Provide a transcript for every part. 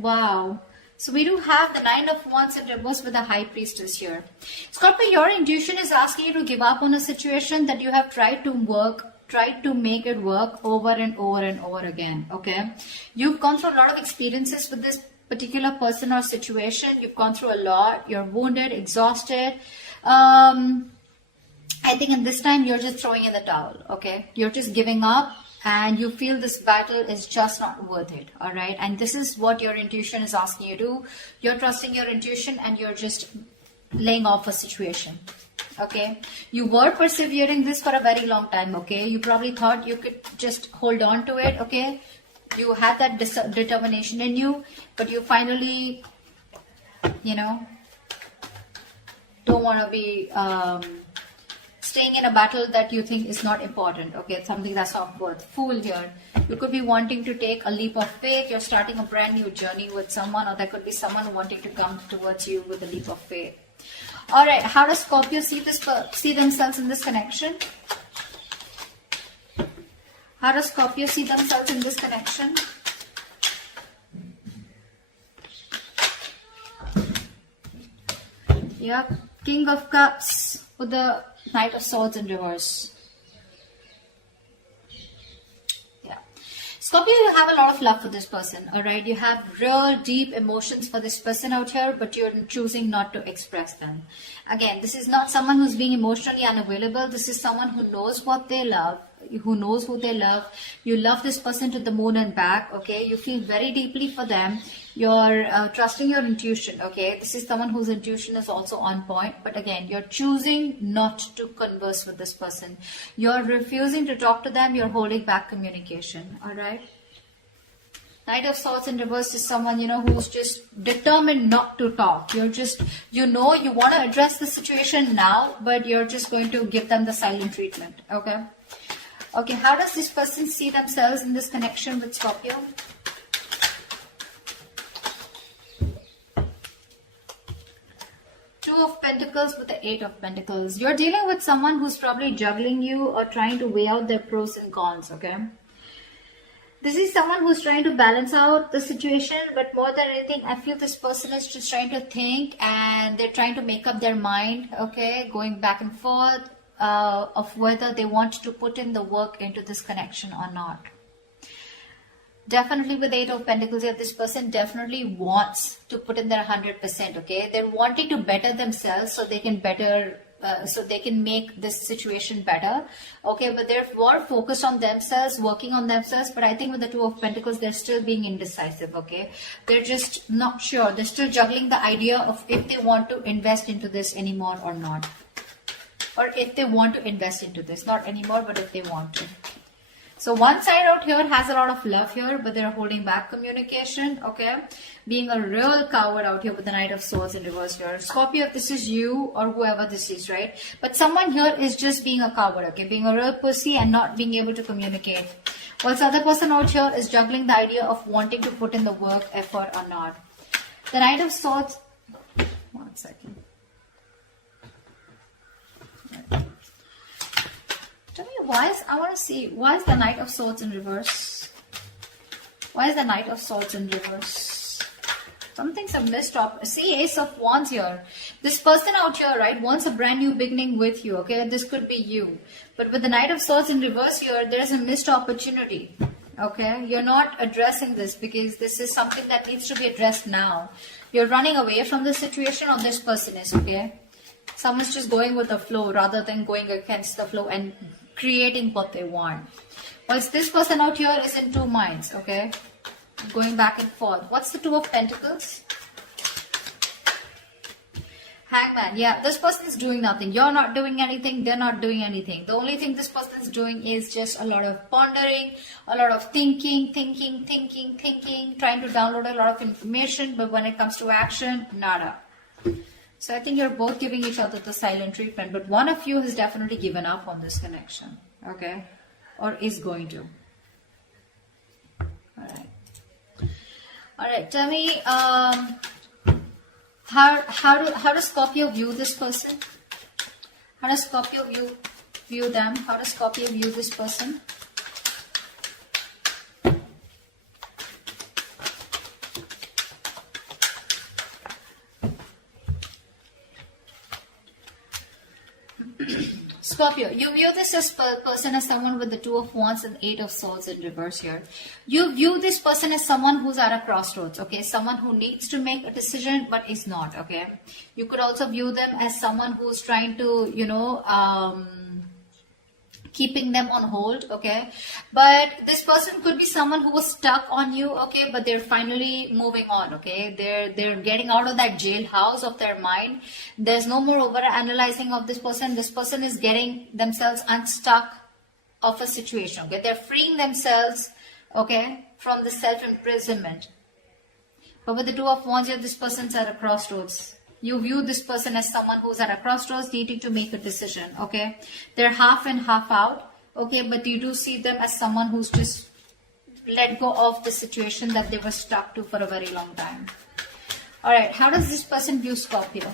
Wow. So we do have the Nine of Wands in reverse with the High Priestess here. Scorpio, your intuition is asking you to give up on a situation that you have tried to make it work over and over and over again. Okay. You've gone through a lot of experiences with this particular person or situation. You've gone through a lot. You're wounded, exhausted. I think in this time you're just throwing in the towel. Okay. You're just giving up. And you feel this battle is just not worth it, all right? And this is what your intuition is asking you to do. You're trusting your intuition and you're just laying off a situation, okay? You were persevering this for a very long time, okay? You probably thought you could just hold on to it, okay? You had that determination in you, but you finally, you know, don't want to be... staying in a battle that you think is not important, okay? It's something that's not worth. Fool here. You could be wanting to take a leap of faith. You're starting a brand new journey with someone, or there could be someone wanting to come towards you with a leap of faith. All right. How does Scorpio see themselves in this connection? How does Scorpio see themselves in this connection? Yep. King of Cups with the Knight of Swords in reverse. Yeah. Scorpio, you have a lot of love for this person, alright? You have real deep emotions for this person out here, but you're choosing not to express them. Again, this is not someone who's being emotionally unavailable. This is someone who knows what they love, who knows who they love. You love this person to the moon and back, okay? You feel very deeply for them. You're trusting your intuition, okay? This is someone whose intuition is also on point. But again, you're choosing not to converse with this person. You're refusing to talk to them. You're holding back communication, all right? Knight of Swords in reverse is someone, you know, who's just determined not to talk. You're just, you know, you want to address the situation now, but you're just going to give them the silent treatment, okay? Okay, how does this person see themselves in this connection with Scorpio? Two of Pentacles with the Eight of Pentacles. You're dealing with someone who's probably juggling you or trying to weigh out their pros and cons, okay? This is someone who's trying to balance out the situation, but more than anything, I feel this person is just trying to think and they're trying to make up their mind, okay? Going back and forth of whether they want to put in the work into this connection or not. Definitely with Eight of Pentacles here, this person definitely wants to put in their 100%, okay? They're wanting to better themselves so they can make this situation better, okay? But they're more focused on themselves, working on themselves. But I think with the Two of Pentacles, they're still being indecisive, okay? They're just not sure. They're still juggling the idea of if they want to invest into this anymore or not. Or if they want to invest into this, not anymore, but if they want to. So one side out here has a lot of love here, but they're holding back communication, okay? Being a real coward out here with the Knight of Swords in reverse here. Scorpio, if this is you or whoever this is, right? But someone here is just being a coward, okay? Being a real pussy and not being able to communicate. Whilst the other person out here is juggling the idea of wanting to put in the work, effort or not. The Knight of Swords... One second. Tell me I want to see, why is the Knight of Swords in reverse? Why is the Knight of Swords in reverse? Something's a missed up. See, Ace of Wands here. This person out here, right, wants a brand new beginning with you, okay? This could be you. But with the Knight of Swords in reverse here, there's a missed opportunity, okay? You're not addressing this because this is something that needs to be addressed now. You're running away from the situation, or this person is, okay? Someone's just going with the flow rather than going against the flow and creating what they want. Whilst this person out here is in two minds, okay? Going back and forth. What's the Two of Pentacles? Hangman. Yeah, this person is doing nothing. You're not doing anything. They're not doing anything. The only thing this person is doing is just a lot of pondering, a lot of thinking, trying to download a lot of information. But when it comes to action, nada. So I think you're both giving each other the silent treatment, but one of you has definitely given up on this connection, okay? Or is going to. All right. Tell me, how does Scorpio view this person? How does Scorpio view them? How does Scorpio view this person? Scorpio, you view this person as someone with the Two of Wands and Eight of Swords in reverse here. You view this person as someone who's at a crossroads, okay? Someone who needs to make a decision but is not, okay? You could also view them as someone who's trying to, keeping them on hold, okay? But this person could be someone who was stuck on you, okay? But they're finally moving on, okay? They're getting out of that jailhouse of their mind. There's no more over analyzing of this person. This person is getting themselves unstuck of a situation, okay? They're freeing themselves, okay, from the self-imprisonment. But with the Two of Wands here, this person's at a crossroads. You view this person as someone who's at a crossroads needing to make a decision, okay? They're half in, half out, okay? But you do see them as someone who's just let go of the situation that they were stuck to for a very long time. All right, how does this person view Scorpio?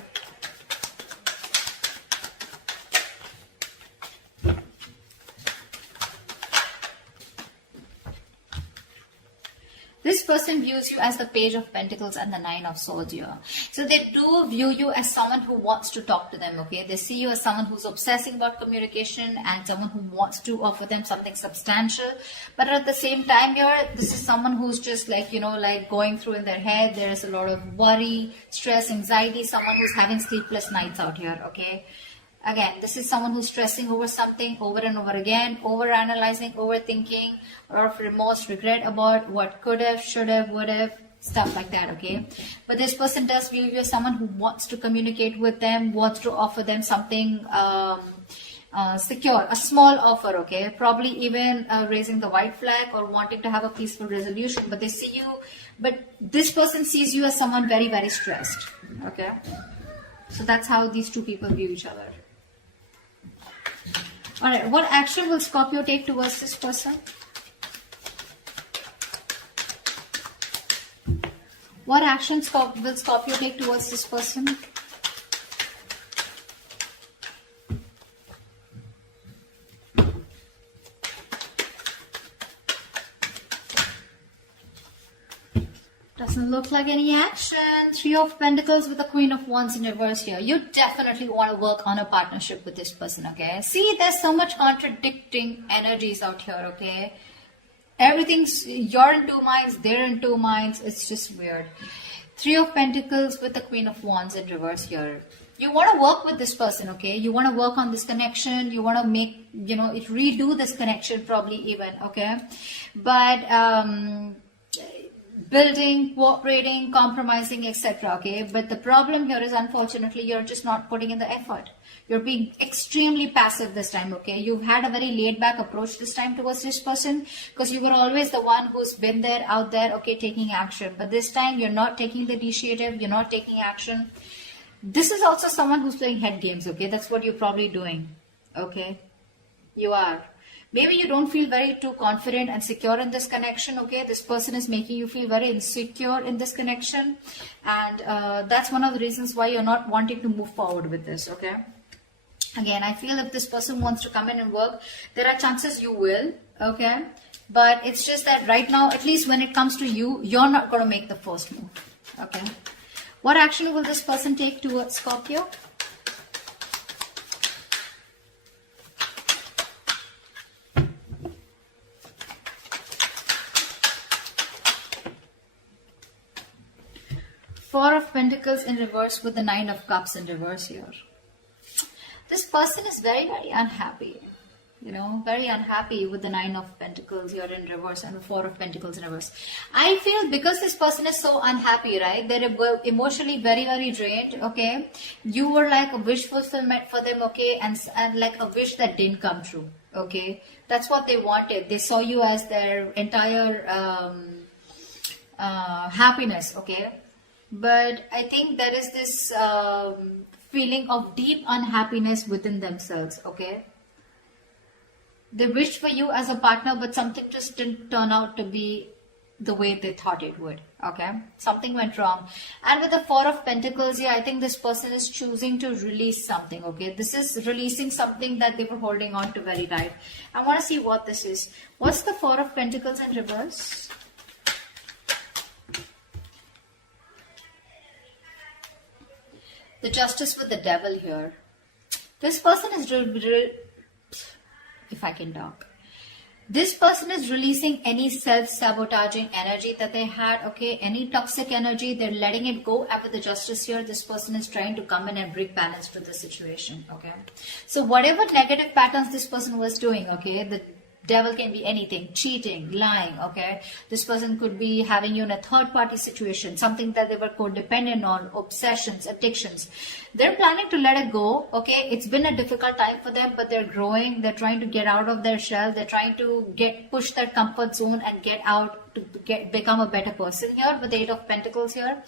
This person views you as the Page of Pentacles and the Nine of Swords here. So they do view you as someone who wants to talk to them, okay? They see you as someone who's obsessing about communication and someone who wants to offer them something substantial. But at the same time here, this is someone who's just like, like going through in their head. There's a lot of worry, stress, anxiety, someone who's having sleepless nights out here, okay? Again, this is someone who's stressing over something over and over again, over-analyzing, overthinking, or of remorse, regret about what could have, should have, would have, stuff like that, okay? But this person does view you as someone who wants to communicate with them, wants to offer them something secure, a small offer, okay? Probably even raising the white flag or wanting to have a peaceful resolution. But they see you, but this person sees you as someone very, very stressed, okay? So that's how these two people view each other. All right, what action will Scorpio take towards this person? What action will Scorpio take towards this person? Doesn't look like any action. Three of Pentacles with the Queen of Wands in reverse here. You definitely want to work on a partnership with this person, okay? See, there's so much contradicting energies out here, okay? Everything's, you're in two minds, they're in two minds. It's just weird. Three of Pentacles with the Queen of Wands in reverse here. You want to work with this person, okay? You want to work on this connection. You want to make, redo this connection probably even, okay? But, building, cooperating, compromising, etc. Okay, but the problem here is, unfortunately, you're just not putting in the effort. You're being extremely passive this time, okay? You've had a very laid-back approach this time towards this person because you were always the one who's been there, out there, okay, taking action. But this time, you're not taking the initiative, you're not taking action. This is also someone who's playing head games, okay? That's what you're probably doing, okay? You are. Maybe you don't feel very too confident and secure in this connection, okay? This person is making you feel very insecure in this connection. And that's one of the reasons why you're not wanting to move forward with this, okay? Again, I feel if this person wants to come in and work, there are chances you will, okay? But it's just that right now, at least when it comes to you, you're not going to make the first move, okay? What action will this person take towards Scorpio? Four of Pentacles in reverse with the Nine of Cups in reverse here. This person is very, very unhappy. Very unhappy with the Nine of Pentacles here in reverse and the Four of Pentacles in reverse. I feel because this person is so unhappy, right? They're emotionally very, very drained, okay? You were like a wish fulfillment for them, okay? And like a wish that didn't come true, okay? That's what they wanted. They saw you as their entire happiness, okay? But I think there is this feeling of deep unhappiness within themselves, okay? They wished for you as a partner, but something just didn't turn out to be the way they thought it would, okay? Something went wrong. And with the Four of Pentacles here, I think this person is choosing to release something, okay? This is releasing something that they were holding on to very tight. I want to see what this is. What's the Four of Pentacles in reverse? The Justice with the Devil here. This person is, if I can talk, this person is releasing any self-sabotaging energy that they had, okay? Any toxic energy, they're letting it go. After the justice here, this person is trying to come in and bring balance to the situation, okay? So whatever negative patterns this person was doing, okay, the devil can be anything, cheating, lying, okay? This person could be having you in a third-party situation, something that they were codependent on, obsessions, addictions. They're planning to let it go, okay? It's been a difficult time for them, but they're growing. They're trying to get out of their shell. They're trying to push their comfort zone and get out to become a better person here with the Eight of Pentacles here.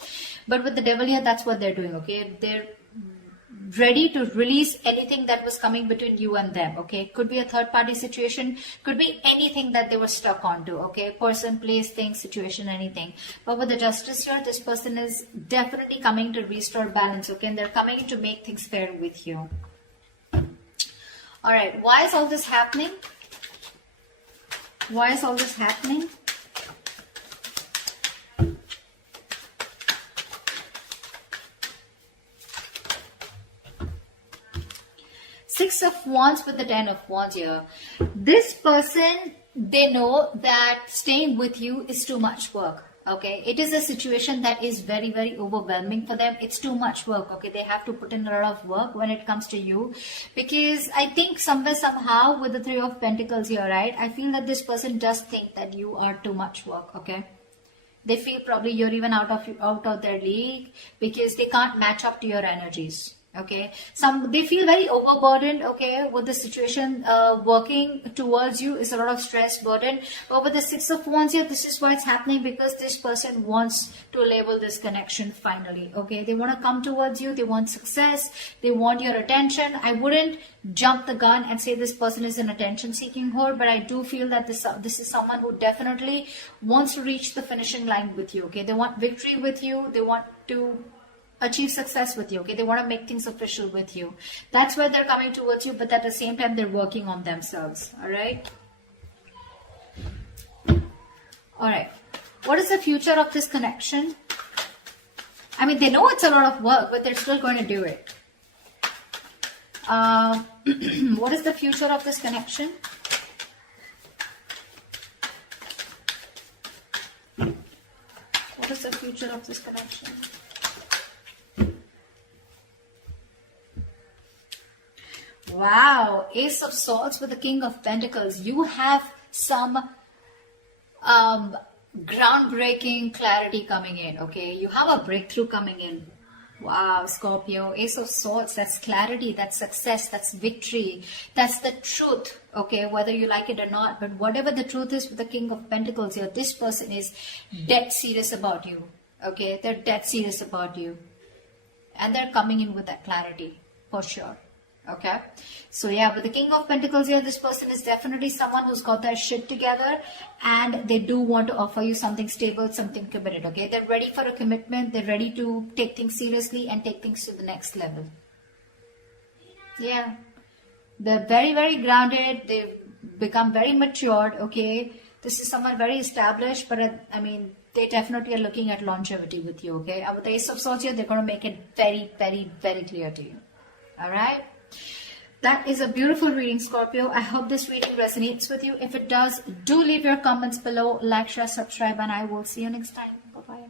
But with the devil here, that's what they're doing, okay? They're ready to release anything that was coming between you and them, okay? Could be a third party situation, could be anything that they were stuck onto, okay? Person, place, thing, situation, anything. But with the justice here, this person is definitely coming to restore balance, okay? And they're coming to make things fair with you. All right, why is all this happening? Why is all this happening? Six of Wands with the Ten of Wands here. This person, they know that staying with you is too much work. Okay, it is a situation that is very, very overwhelming for them. It's too much work. Okay, they have to put in a lot of work when it comes to you, because I think somewhere, somehow, with the Three of Pentacles here, right, I feel that this person does think that you are too much work. Okay, they feel probably you're even out of their league because they can't match up to your energies. Okay, they feel very overburdened, okay, with the situation. Working towards you is a lot of stress, burden. But with the Six of Wands here, this is why it's happening, because this person wants to label this connection finally, okay? They want to come towards you, they want success, they want your attention. I wouldn't jump the gun and say this person is an attention-seeking whore, but I do feel that this is someone who definitely wants to reach the finishing line with you, okay? They want victory with you, they want to achieve success with you, okay? They want to make things official with you. That's why they're coming towards you, but at the same time, they're working on themselves, all right? All right. What is the future of this connection? I mean, they know it's a lot of work, but they're still going to do it. What is the future of this connection? What is the future of this connection? Wow, Ace of Swords with the King of Pentacles. You have some groundbreaking clarity coming in, okay? You have a breakthrough coming in. Wow, Scorpio, Ace of Swords, that's clarity, that's success, that's victory, that's the truth, okay? Whether you like it or not, but whatever the truth is with the King of Pentacles here, this person is dead serious about you, okay? They're dead serious about you. And they're coming in with that clarity, for sure. Okay, so yeah, with the King of Pentacles here, this person is definitely someone who's got their shit together, and they do want to offer you something stable, something committed. Okay, they're ready for a commitment, they're ready to take things seriously and take things to the next level. Yeah, they're very, very grounded, they've become very matured. Okay, this is someone very established, but I mean, they definitely are looking at longevity with you. Okay, and with the Ace of Swords here, they're going to make it very, very, very clear to you. All right. That is a beautiful reading, Scorpio. I hope this reading resonates with you. If it does, do leave your comments below, like, share, subscribe, and I will see you next time. Bye-bye.